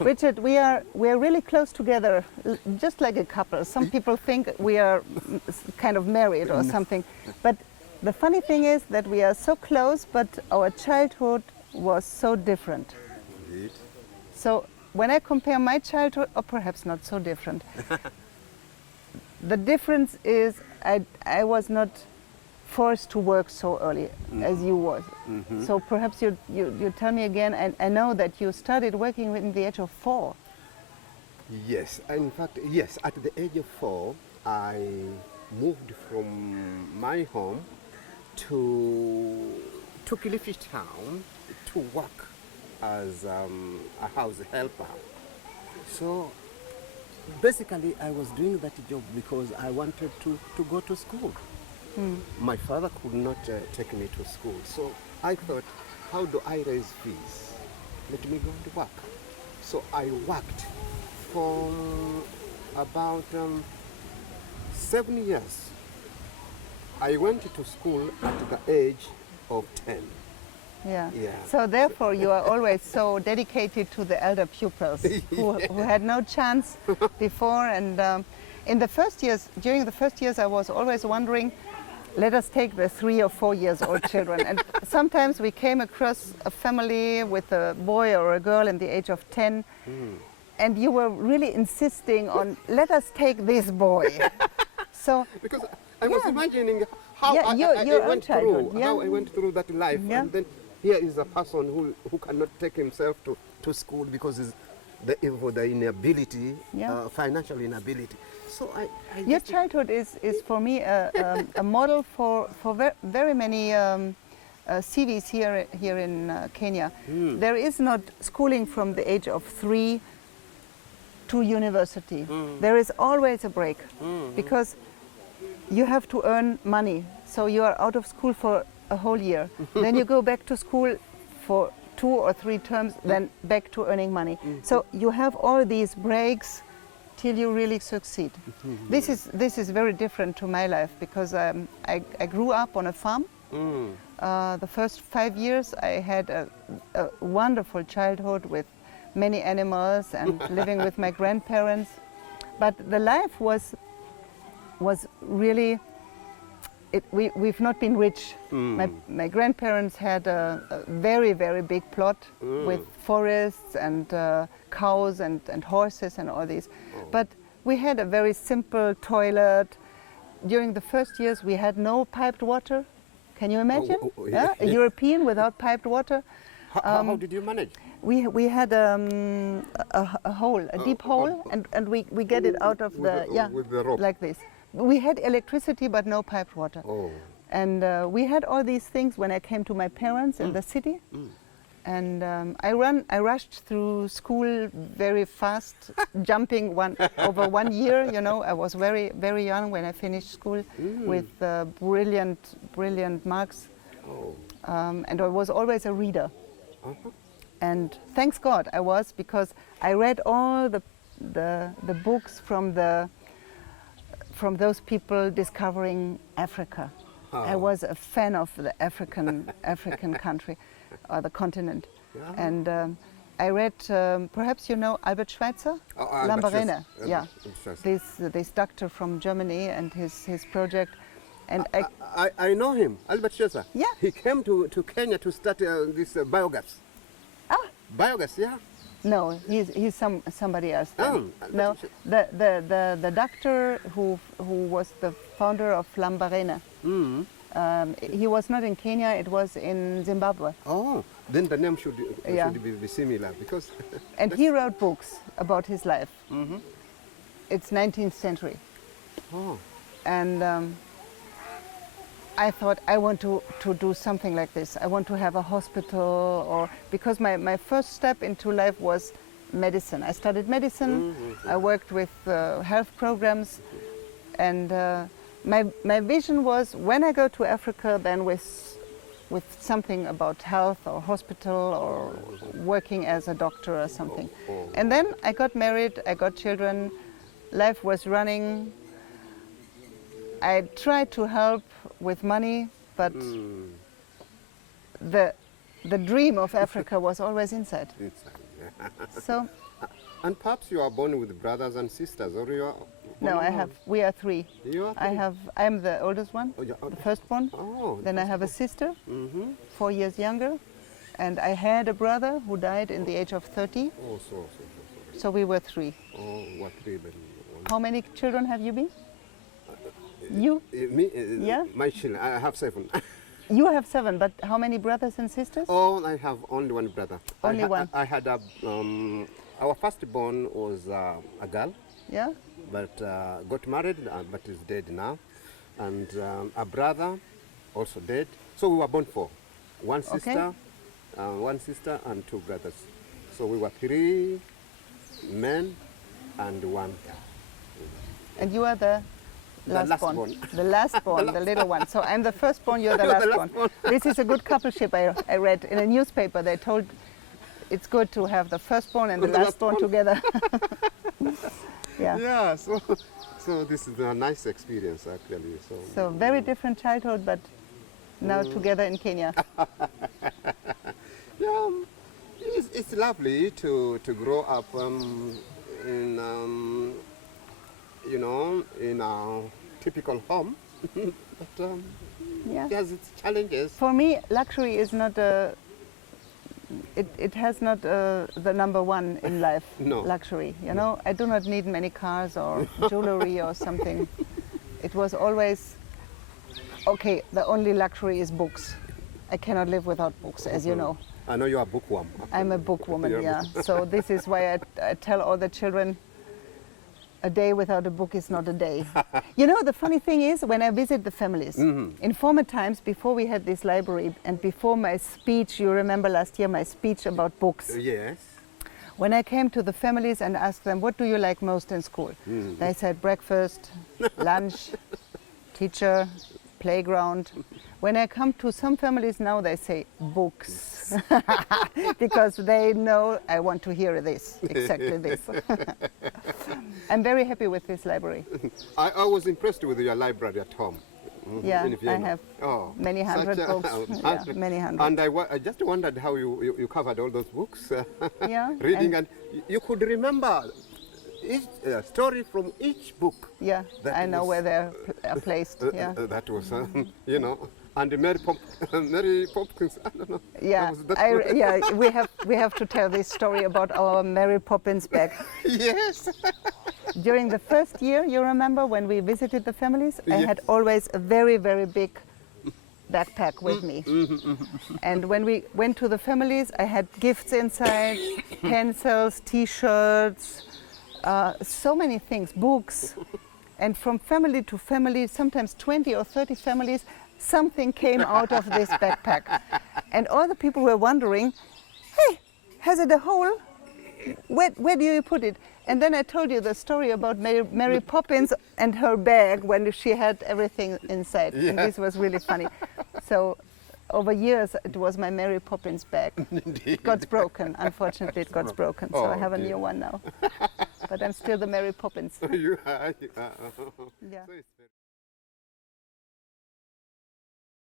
Richard, we are really close together, just like a couple. Some people think we are kind of married or something, but the funny thing is that we are so close, but our childhood was so different. Indeed. So when I compare my childhood, or perhaps not so different, the difference is I was not forced to work so early as you was. So perhaps you tell me again, and I know that you started working in the age of 4. Yes, in fact, yes, at the age of 4, I moved from my home to Kilifi town to work as a house helper. So basically I was doing that job because I wanted to go to school. My father could not take me to school, so I thought, how do I raise fees? Let me go and work. So I worked for about 7 years. I went to school at the age of 10. Yeah. Yeah. So therefore you are always so dedicated to the elder pupils who had no chance before. And in the first years, during the first years, I was always wondering, let us take the 3 or 4 years old children. And sometimes we came across a family with a boy or a girl in the age of 10, and you were really insisting on, let us take this boy. So because I was imagining how Yeah, your I own went childhood, through, yeah. how I went through that life, Yeah. and then here is a person who cannot take himself to school because of the inability, Yeah. financial inability. So I your just- childhood is for me a model for very many CVs here in Kenya. There is not schooling from the age of 3 to university. There is always a break because you have to earn money. So you are out of school for a whole year. Then you go back to school for 2 or 3 terms, then back to earning money. So you have all these breaks till you really succeed. This is very different to my life because I grew up on a farm. The first 5 years I had a wonderful childhood with many animals and living with my grandparents. But the life was really, we've not been rich. My grandparents had a very, very big plot with forests and cows and horses and all these. But we had a very simple toilet. During the first years we had no piped water. Can you imagine? Yeah. A European without piped water? How did you manage? We had a hole, a deep hole, and we get it out of with the rope. like this. We had electricity but no piped water. Oh. And we had all these things when I came to my parents in the city. And I rushed through school very fast, jumping over 1 year. You know, I was very, very young when I finished school with brilliant marks. Oh. And I was always a reader. And thanks God I was, because I read all the books from those people discovering Africa. I was a fan of the African country, or the continent. Yeah. And I read, perhaps you know Albert Schweitzer? Albert Lambarena, Schweitzer, yeah. Schweitzer. This doctor from Germany and his project. And I know him, Albert Schweitzer. Yeah. He came to Kenya to start this biogas. Ah. Biogas, yeah. No, he's somebody else. Then. Oh, No, the doctor who was the founder of Lambarena. He was not in Kenya; it was in Zimbabwe. Oh, then the name should Yeah. be similar because. And he wrote books about his life. It's 19th century, Oh. and I thought I want to do something like this. I want to have a hospital, or because my first step into life was medicine. I studied medicine. I worked with health programs, and my vision was, when I go to Africa, then with something about health or hospital or working as a doctor or something. And then I got married. I got children. Life was running. I tried to help with money, but the dream of Africa was always inside. So, And perhaps you are born with brothers and sisters, or you are? no, I have. We are three. You are? I'm the oldest one, Oh, you're the firstborn. Oh. Then I have a sister, Mm-hmm. 4 years younger, and I had a brother who died in the age of 30. Oh, so. So we were three. Oh, what really? How many children have you been? You? Me? Yeah? My children. I have 7. You have 7, but how many brothers and sisters? Oh, I have only one brother. Only one. I had a. Our firstborn was a girl, Yeah? but got married, but is dead now, and a brother, also dead. So we were born 4. One sister, and 2 brothers. So we were 3 men and 1 girl. And you are the The last born. last The last born, the little one. So I'm the firstborn, you're the last born. This is a good coupleship I read in a newspaper. They told it's good to have the firstborn and the last born together. Yeah. Yeah, so this is a nice experience actually. So very different childhood, but now together in Kenya. Yeah, it's lovely to grow up in in a typical home, but Yeah. it has its challenges. For me, luxury is not a. It has not the number one in life. No. Luxury, you know. I do not need many cars or jewelry or something. It was always okay. The only luxury is books. I cannot live without books, as you know. I know you are a bookworm. I'm a bookwoman, You're a yeah. So this is why I tell all the children, a day without a book is not a day. You know, the funny thing is, when I visit the families, in former times, before we had this library, and before my speech, you remember last year my speech about books, Yes. when I came to the families and asked them, what do you like most in school? They said breakfast, lunch, teacher, playground. When I come to some families now, they say books, because they know I want to hear this, exactly this. I'm very happy with this library. I was impressed with your library at home. Yeah, in I Vienna. have many such hundred a- books. Yeah, many hundred. And I just wondered how you covered all those books, Yeah, reading, and you could remember each story from each book. Yeah, That I know was- where they're placed. Yeah, That was, and Mary Poppins, I don't know. yeah, we have to tell this story about our Mary Poppins bag. Yes. During the first year, you remember when we visited the families, I Yes. had always a very, very big backpack with me. And when we went to the families, I had gifts inside, pencils, T-shirts, so many things, books. And from family to family, sometimes 20 or 30 families, something came out of this backpack. And all the people were wondering, hey, has it a hole? Where do you put it? And then I told you the story about Mary Poppins and her bag when she had everything inside. And Yeah. this was really funny. So over years, it was my Mary Poppins bag. It got broken, unfortunately it got broken. So I Oh, have a dear. new one now. But I'm still the Mary Poppins. You are. Yeah. So it's very